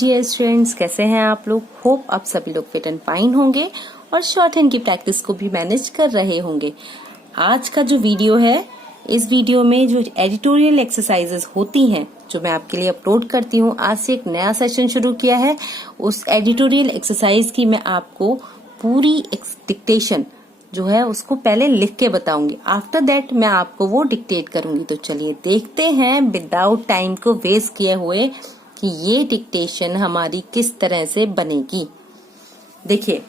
Dear students, कैसे हैं आप लोग। होप आप सभी लोग फिट एंड फाइन होंगे और शॉर्ट हैंड की प्रैक्टिस को भी मैनेज कर रहे होंगे। आज का जो वीडियो है, इस वीडियो में जो एडिटोरियल एक्सरसाइजेस होती हैं जो मैं आपके लिए अपलोड करती हूँ, आज से एक नया सेशन शुरू किया है। उस एडिटोरियल एक्सरसाइज की मैं आपको पूरी डिक्टेशन जो है उसको पहले लिख के बताऊंगी। आफ्टर दैट मैं आपको वो डिक्टेट करूंगी। तो चलिए देखते हैं विदाउट टाइम को वेस्ट किए हुए कि ये डिक्टेशन हमारी किस तरह से बनेगी। देखिए,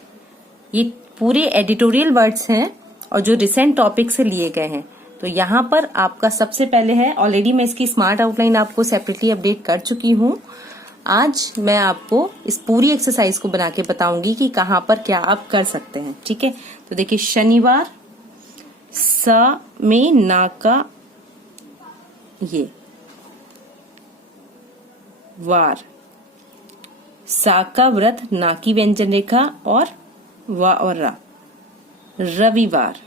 ये पूरे एडिटोरियल वर्ड्स हैं और जो रिसेंट टॉपिक से लिए गए हैं। तो यहाँ पर आपका सबसे पहले है, ऑलरेडी मैं इसकी स्मार्ट आउटलाइन आपको सेपरेटली अपडेट कर चुकी हूँ। आज मैं आपको इस पूरी एक्सरसाइज को बना के बताऊंगी कि कहाँ पर क्या आप कर सकते हैं। ठीक है, तो देखिए, शनिवार स में ना का ये वार, सा का व्रत, ना की व्यंजन रेखा और वा और रा, रविवार।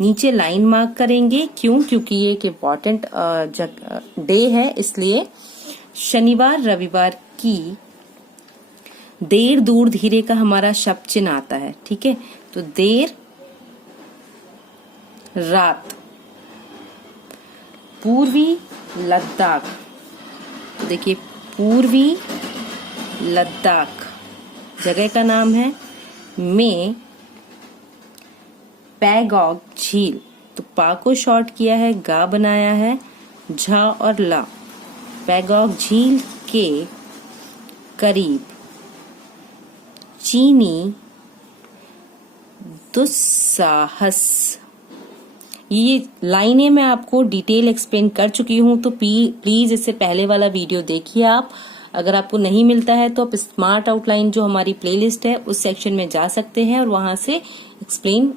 नीचे लाइन मार्क करेंगे, क्यों? क्योंकि ये एक इम्पॉर्टेंट डे है, इसलिए शनिवार रविवार की देर दूर धीरे का हमारा शब्द चिन्ह आता है। ठीक है, तो देर रात, पूर्वी लद्दाख। देखिए, पूर्वी लद्दाख जगह का नाम है। में पैगॉग झील, तो पा को शॉर्ट किया है, गा बनाया है, झा और ला। पैगॉग झील के करीब चीनी दुस्साहस। ये लाइनें मैं आपको डिटेल एक्सप्लेन कर चुकी हूं, तो प्लीज इससे पहले वाला वीडियो देखिए आप। अगर आपको नहीं मिलता है तो आप स्मार्ट आउटलाइन जो हमारी प्लेलिस्ट है उस सेक्शन में जा सकते हैं और वहां से एक्सप्लेन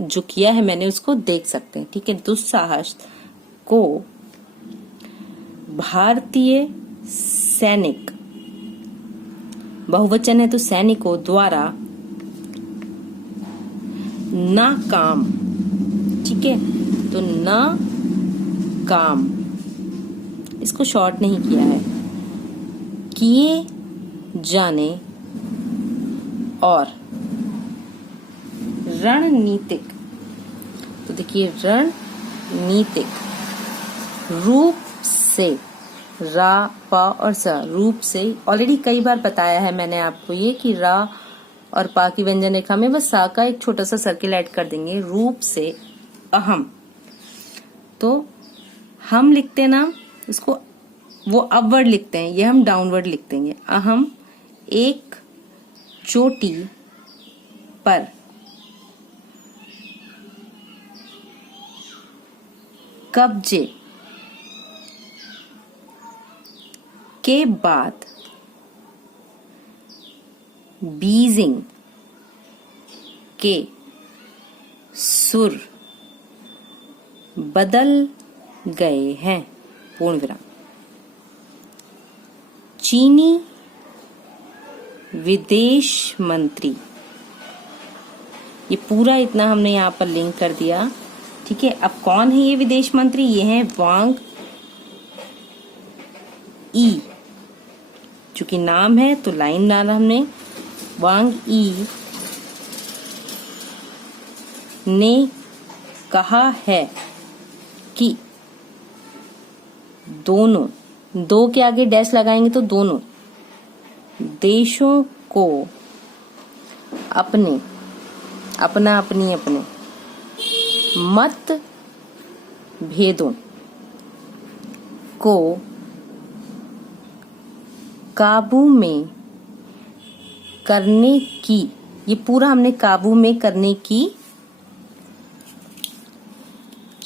जो किया है मैंने उसको देख सकते हैं। ठीक है, दुस्साहस को भारतीय सैनिक, बहुवचन है तो सैनिकों द्वारा नाकाम। ठीक है, तो नाकाम इसको शॉर्ट नहीं किया है, किए जाने और रणनीतिक। तो देखिए, रणनीतिक रूप से, रा पा और सा, रूप से। ऑलरेडी कई बार बताया है मैंने आपको ये कि रा और पा की व्यंजन रेखा में बस सा का एक छोटा सा सर्किल ऐड कर देंगे। रूप से अहम, तो हम लिखते हैं ना इसको, वो अपवर्ड लिखते हैं, ये हम डाउनवर्ड लिख देंगे। अहम एक चोटी पर कब्जे के बाद बीजिंग के सुर बदल गए हैं, पूर्ण विराम। चीनी विदेश मंत्री, ये पूरा इतना हमने यहाँ पर लिंक कर दिया। ठीक है, अब कौन है ये विदेश मंत्री? ये है वांग ई। चूंकि नाम है तो लाइन डाला हमने। वांग ई ने कहा है कि दोनों, दो के आगे डैश लगाएंगे तो दोनों देशों को अपने मत भेदों को काबू में करने की, ये पूरा हमने काबू में करने की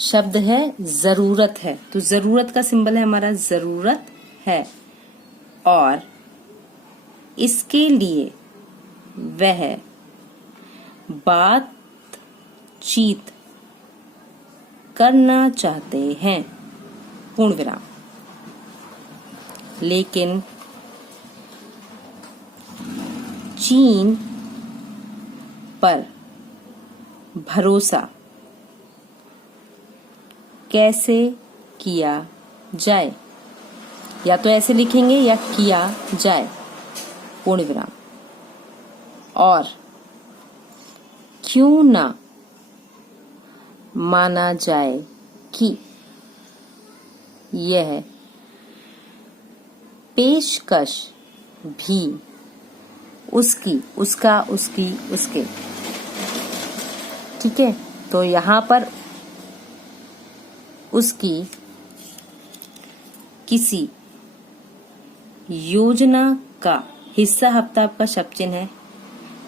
शब्द है जरूरत है, तो जरूरत का सिंबल है हमारा जरूरत है, और इसके लिए वह बातचीत करना चाहते हैं, पूर्ण विराम। लेकिन चीन पर भरोसा कैसे किया जाए, या तो ऐसे लिखेंगे या किया जाए। पूर्ण विराम। और क्यों ना माना जाए कि यह पेशकश भी उसकी, उसका, उसकी, उसके। ठीक है, तो यहाँ पर उसकी किसी योजना का हिस्सा, हफ्ता आपका शब्द चिन्ह है,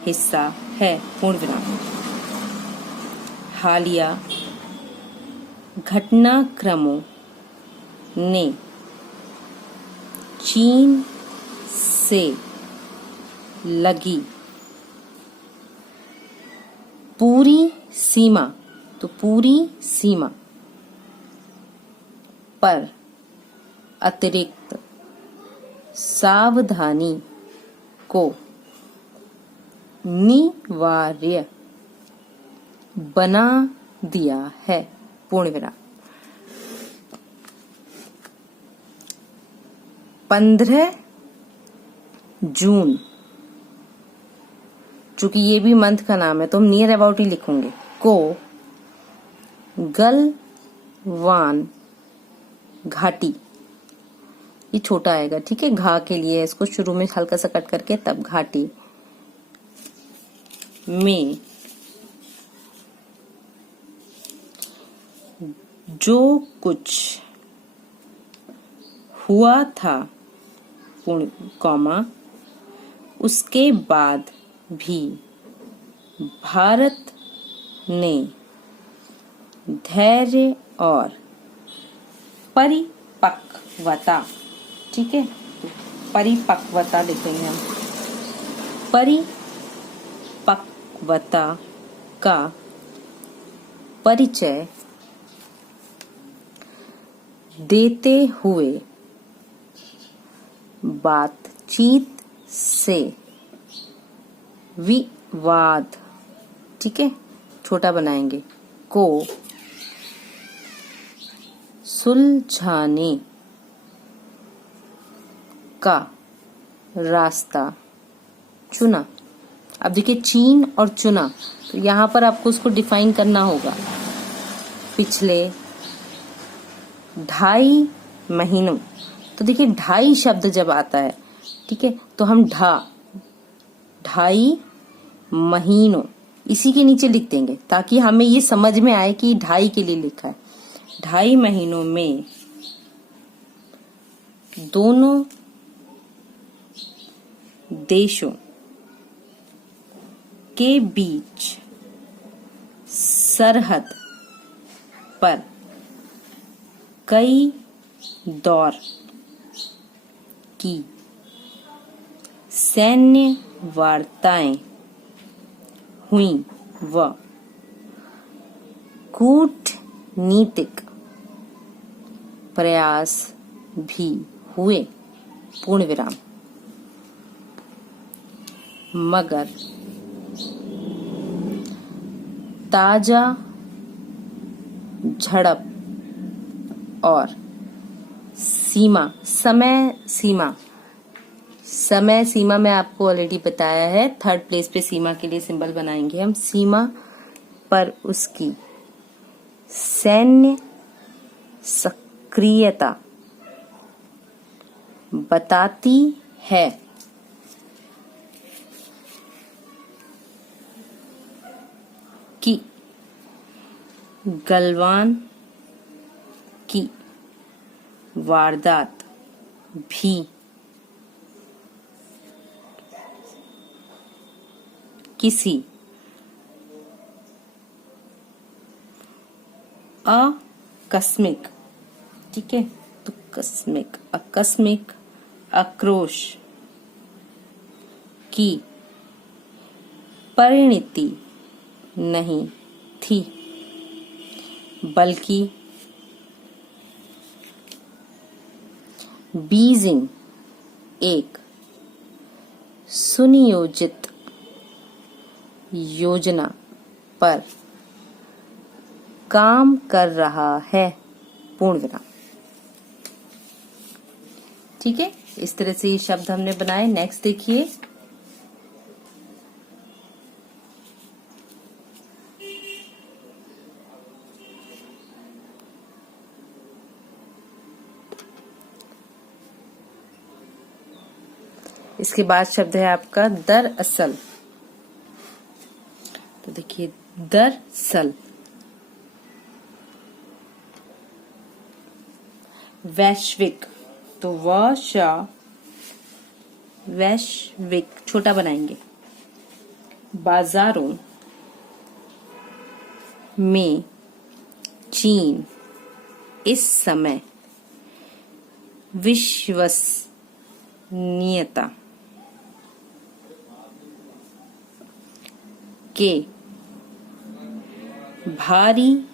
हिस्सा है पूर्ण विराम। हालिया घटनाक्रमों ने चीन से लगी पूरी सीमा, तो पूरी सीमा पर अतिरिक्त सावधानी को अनिवार्य बना दिया है पूर्ण विराम। 15 जून, चूंकि ये भी मंथ का नाम है तो हम नियर अबाउट ही लिखोगे, को गलवान घाटी, ये छोटा आएगा, ठीक है, घा के लिए इसको शुरू में हल्का सा कट करके तब घाटी में जो कुछ हुआ था पूर्ण कॉमा, उसके बाद भी भारत ने धैर्य और परिपक्वता, ठीक है, तो परिपक्वता लिखेंगे हम, परिपक्वता का परिचय देते हुए बातचीत से विवाद, ठीक है, छोटा बनाएंगे, को सुलझाने का रास्ता चुना। अब देखिए चीन और चुना, तो यहाँ पर आपको उसको डिफाइन करना होगा। पिछले 2.5 महीनों, तो देखिए 2.5 शब्द जब आता है, ठीक है, तो हम 2.5 महीनों इसी के नीचे लिख देंगे ताकि हमें ये समझ में आए कि 2.5 के लिए लिखा है। 2.5 महीनों में दोनों देशों के बीच सरहद पर कई दौर की सैन्य वार्ताएं हुई व कूटनीतिक प्रयास भी हुए पूर्ण विराम, मगर ताजा झड़प और समय सीमा में आपको ऑलरेडी बताया है, 3rd प्लेस पे सीमा के लिए सिंबल बनाएंगे हम। सीमा पर उसकी सैन्य सक्रियता बताती है कि गलवान की वारदात भी किसी आकस्मिक, ठीक है, तो आकस्मिक आक्रोश की परिणति नहीं थी, बल्कि बीजिंग एक सुनियोजित योजना पर काम कर रहा है पूर्ण विराम। ठीक है, इस तरह से ये शब्द हमने बनाए। नेक्स्ट देखिए, इसके बाद शब्द है आपका दरअसल। तो देखिए, दरअसल। वैश्विक, तो वैश्विक छोटा बनाएंगे। बाजारों में चीन इस समय विश्वसनीयता के भारी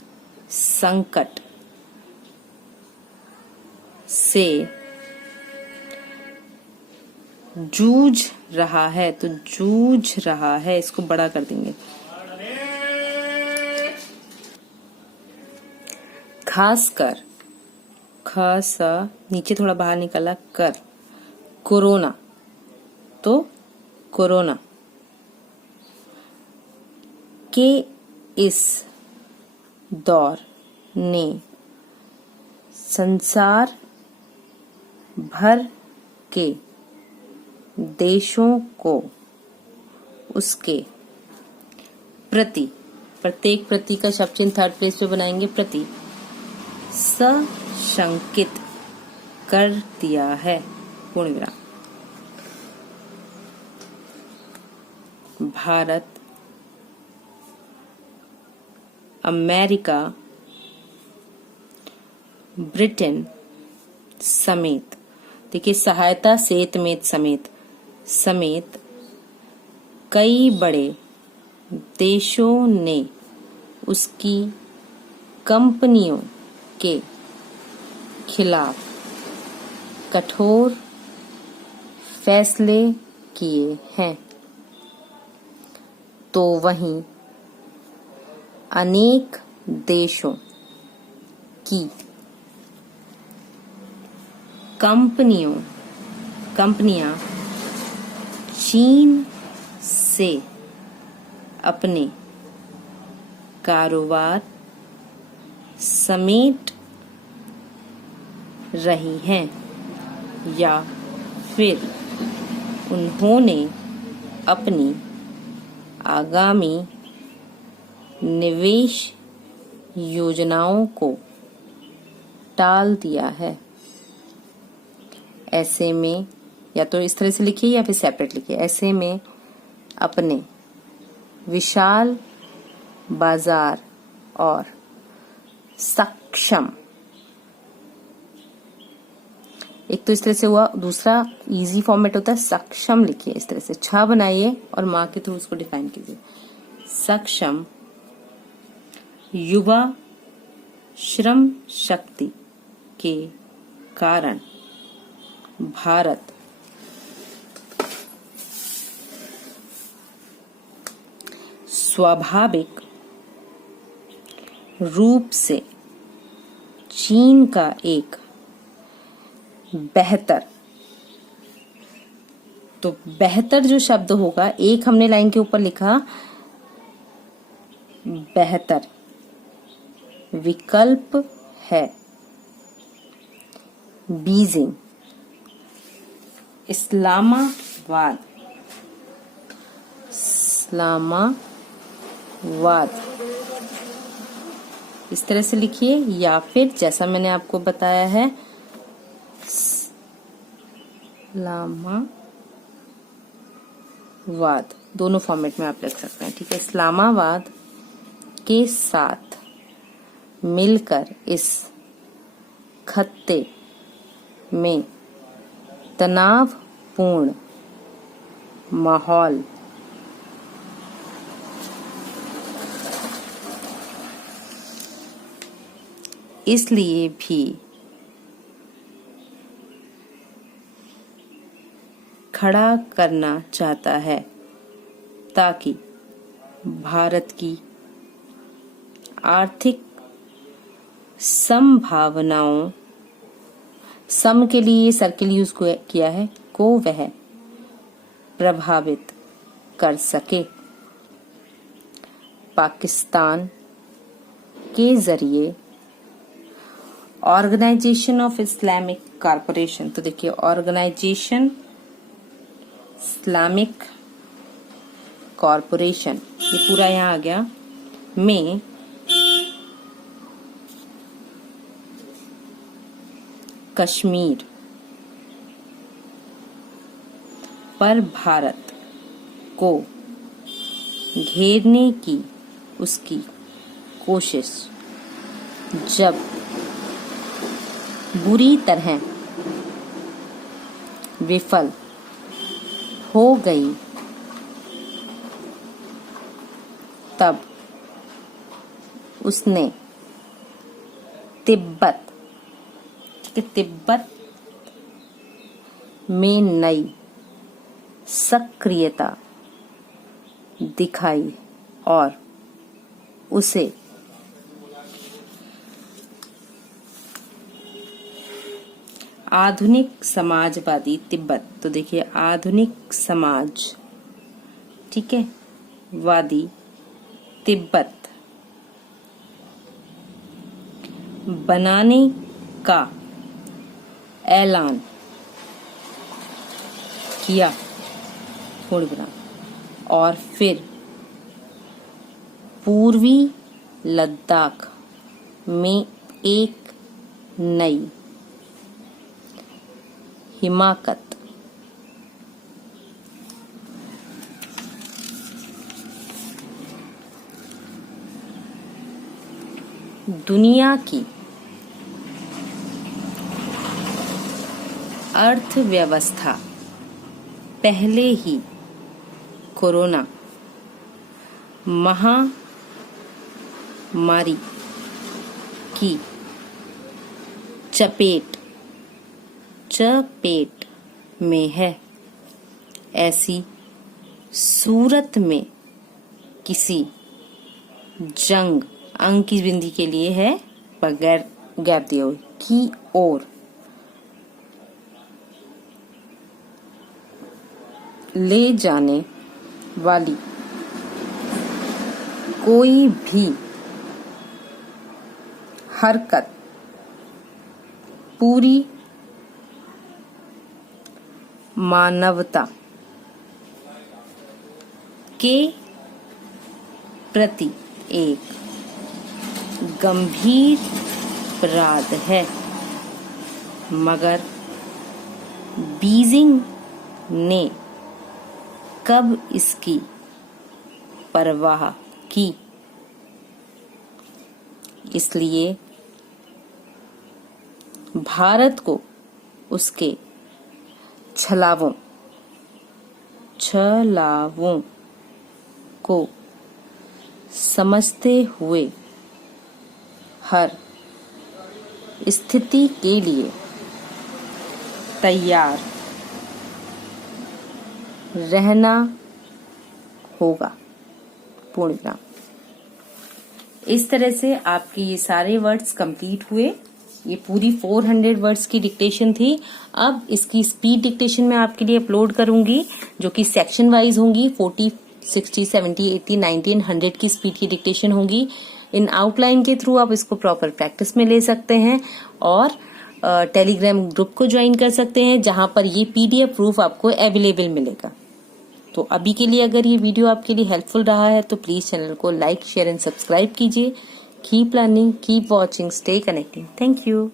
संकट से जूझ रहा है। तो जूझ रहा है, इसको बड़ा कर देंगे। खासकर, खासा नीचे थोड़ा बाहर निकला कर, कोरोना, तो कोरोना के इस दौर ने संसार भर के देशों को उसके प्रति, प्रत्येक प्रति का शब्द चिन्ह थर्ड प्लेस पे बनाएंगे, प्रति सशंकित कर दिया है। पूर्ण विराम। भारत, अमेरिका, ब्रिटेन समेत, देखिए सहायता समेत कई बड़े देशों ने उसकी कंपनियों के खिलाफ कठोर फैसले किए हैं। तो वहीं अनेक देशों की कंपनियां चीन से अपने कारोबार समेट रही हैं, या फिर उन्होंने अपनी आगामी निवेश योजनाओं को टाल दिया है। ऐसे में या तो इस तरह से लिखिए या फिर सेपरेट लिखिए। ऐसे में अपने विशाल बाजार और सक्षम, एक तो इस तरह से हुआ, दूसरा इजी फॉर्मेट होता है सक्षम लिखिए इस तरह से, छा बनाइए और माँ के थ्रू उसको डिफाइन कीजिए। सक्षम युवा श्रम शक्ति के कारण भारत स्वाभाविक रूप से चीन का एक बेहतर, तो बेहतर जो शब्द होगा, एक हमने लाइन के ऊपर लिखा बेहतर विकल्प है। बीजिंग, इस्लामाबाद इस तरह से लिखिए, या फिर जैसा मैंने आपको बताया है इस्लामाबाद, दोनों फॉर्मेट में आप लिख सकते हैं, ठीक है। इस्लामाबाद के साथ मिलकर इस खत्ते में तनावपूर्ण माहौल इसलिए भी खड़ा करना चाहता है ताकि भारत की आर्थिक सम के लिए सर्किल यूज किया है, को वह प्रभावित कर सके। पाकिस्तान के जरिए ऑर्गेनाइजेशन ऑफ इस्लामिक कॉरपोरेशन, तो देखिए ऑर्गेनाइजेशन इस्लामिक कॉरपोरेशन, ये पूरा यहाँ आ गया, में कश्मीर पर भारत को घेरने की उसकी कोशिश जब बुरी तरह विफल हो गई, तब उसने तिब्बत में नई सक्रियता दिखाई और उसे आधुनिक समाजवादी तिब्बत, तो देखिए आधुनिक समाज, ठीक है, वादी तिब्बत बनाने का ऐलान किया, और फिर पूर्वी लद्दाख में एक नई हिमाकत दुनिया की अर्थव्यवस्था पहले ही कोरोना महामारी की चपेट में है। ऐसी सूरत में किसी जंग, अंग की बिंदी के लिए है बगैर गैप दिए हुए, की ओर ले जाने वाली कोई भी हरकत पूरी मानवता के प्रति एक गंभीर अपराध है। मगर बीजिंग ने कब इसकी परवाह की? इसलिए भारत को उसके छलावों को समझते हुए हर स्थिति के लिए तैयार रहना होगा। पूर्ण विराम। इस तरह से आपके ये सारे वर्ड्स कंप्लीट हुए। ये पूरी 400 वर्ड्स की डिक्टेशन थी। अब इसकी स्पीड डिक्टेशन मैं आपके लिए अपलोड करूंगी, जो कि सेक्शन वाइज होंगी। 40, 60, 70, 80, 90 एंड 100 की स्पीड की डिक्टेशन होंगी। इन आउटलाइन के थ्रू आप इसको प्रॉपर प्रैक्टिस में ले सकते हैं और टेलीग्राम ग्रुप को ज्वाइन कर सकते हैं, जहां पर ये PDF प्रूफ आपको अवेलेबल मिलेगा। तो अभी के लिए अगर ये वीडियो आपके लिए हेल्पफुल रहा है तो प्लीज चैनल को लाइक, शेयर एंड सब्सक्राइब कीजिए। Keep learning, keep watching, stay connecting. Thank you.